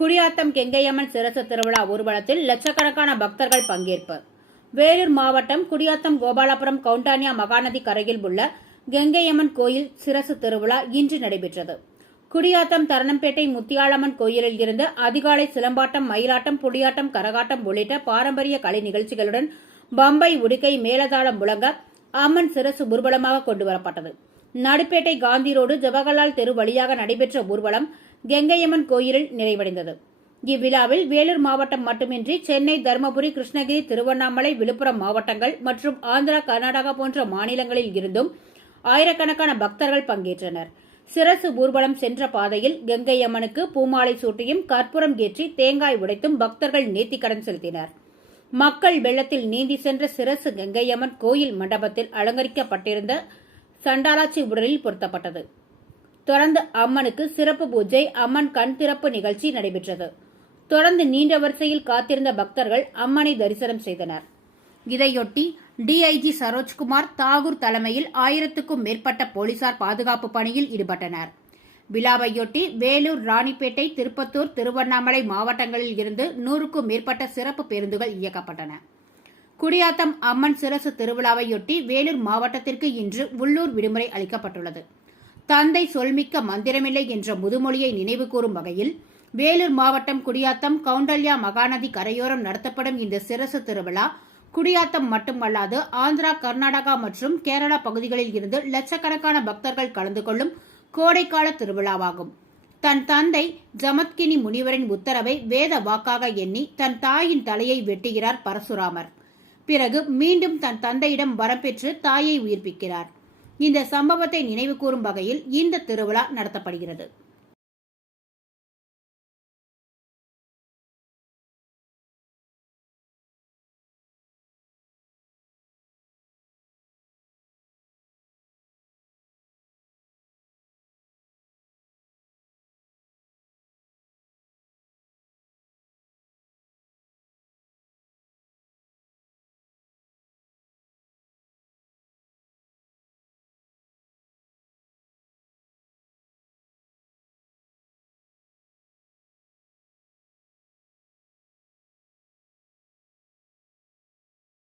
குடியாத்தம் கெங்கையம்மன் சிரசு திருவிழா ஊர்வலத்தில் லட்சக்கணக்கான பக்தர்கள் பங்கேற்பு. வேலூர் மாவட்டம் குடியாத்தம் கோபாலபுரம் கவுண்டானியா மகாநதி கரையில் உள்ள கெங்கையம்மன் கோயில் சிரசு திருவிழா இன்று நடைபெற்றது. குடியாத்தம் தரணம்பேட்டை முத்தியாளம்மன் கோயிலில் இருந்து அதிகாலை சிலம்பாட்டம் மயிலாட்டம் புலியாட்டம் கரகாட்டம் உள்ளிட்ட பாரம்பரிய கலை நிகழ்ச்சிகளுடன் பம்பை உடுக்கை மேலதாளம் முழங்க அம்மன் சிரசு ஊர்வலமாக கொண்டு வரப்பட்டது நடுப்பேட்டை காந்தி ரோடு ஜவஹர்லால் தெரு வழியாக நடைபெற்ற ஊர்வலம் கெங்கையம்மன் கோயிலில் நிறைவடைந்தது. இவ்விழாவில் வேலூர் மாவட்டம் மட்டுமின்றி சென்னை தருமபுரி கிருஷ்ணகிரி திருவண்ணாமலை விழுப்புரம் மாவட்டங்கள் மற்றும் ஆந்திரா கர்நாடகா போன்ற மாநிலங்களில் இருந்தும் ஆயிரக்கணக்கான பக்தர்கள் பங்கேற்றனர். சிரசு ஊர்வலம் சென்ற பாதையில் கங்கை அம்மனுக்கு பூமாலை சூட்டியும் கற்பூரம் ஏற்றி தேங்காய் உடைத்தும் பக்தர்கள் நேர்த்திக்கடன் செலுத்தினர். மக்கள் வெள்ளத்தில் நீந்தி சென்ற சிரசு கங்கையம்மன் கோயில் மண்டபத்தில் அலங்கரிக்கப்பட்டிருந்த சண்டாலாச்சி உடலில் பொருத்தப்பட்டது. தொடர்ந்து அம்மனுக்கு சிறப்பு பூஜை அம்மன் கண் திறப்பு நிகழ்ச்சி நடைபெற்றது. தொடர்ந்து நீண்ட வரிசையில் காத்திருந்த பக்தர்கள் அம்மனை தரிசனம் செய்தனர். இதையொட்டி டிஐஜி சரோஜ்குமார் தாகூர் தலைமையில் ஆயிரத்துக்கும் மேற்பட்ட போலீசார் பாதுகாப்பு பணியில் ஈடுபட்டனர். விழாவையொட்டி வேலூர் ராணிப்பேட்டை திருப்பத்தூர் திருவண்ணாமலை மாவட்டங்களில் இருந்து நூறுக்கும் மேற்பட்ட சிறப்பு பேருந்துகள் இயக்கப்பட்டன. குடியாத்தம் அம்மன் சிரசு திருவிழாவையொட்டி வேலூர் மாவட்டத்திற்கு இன்று உள்ளூர் விடுமுறை அளிக்கப்பட்டுள்ளது. தந்தை சொல்மிக்க மந்திரமில்லை என்ற முதுமொழியை நினைவு கூறும் வகையில் வேலூர் மாவட்டம் குடியாத்தம் கவுண்டல்யா மகாநதி கரையோரம் நடத்தப்படும் இந்த சிரசு திருவிழா குடியாத்தம் மட்டுமல்லாது ஆந்திரா கர்நாடகா மற்றும் கேரளா பகுதிகளில் இருந்து லட்சக்கணக்கான பக்தர்கள் கலந்து கொள்ளும் கோடைக்கால திருவிழாவாகும். தன் தந்தை ஜமத்கினி முனிவரின் உத்தரவை வேத வாக்காக எண்ணி தன் தாயின் தலையை வெட்டுகிறார் பரசுராமர். பிறகு மீண்டும் தன் தந்தையிடம் வரப்பெற்று தாயை உயிர்ப்பிக்கிறார். இந்த சம்பவத்தை நினைவு கூறும் வகையில் இந்த திருவிழா நடத்தப்படுகிறது.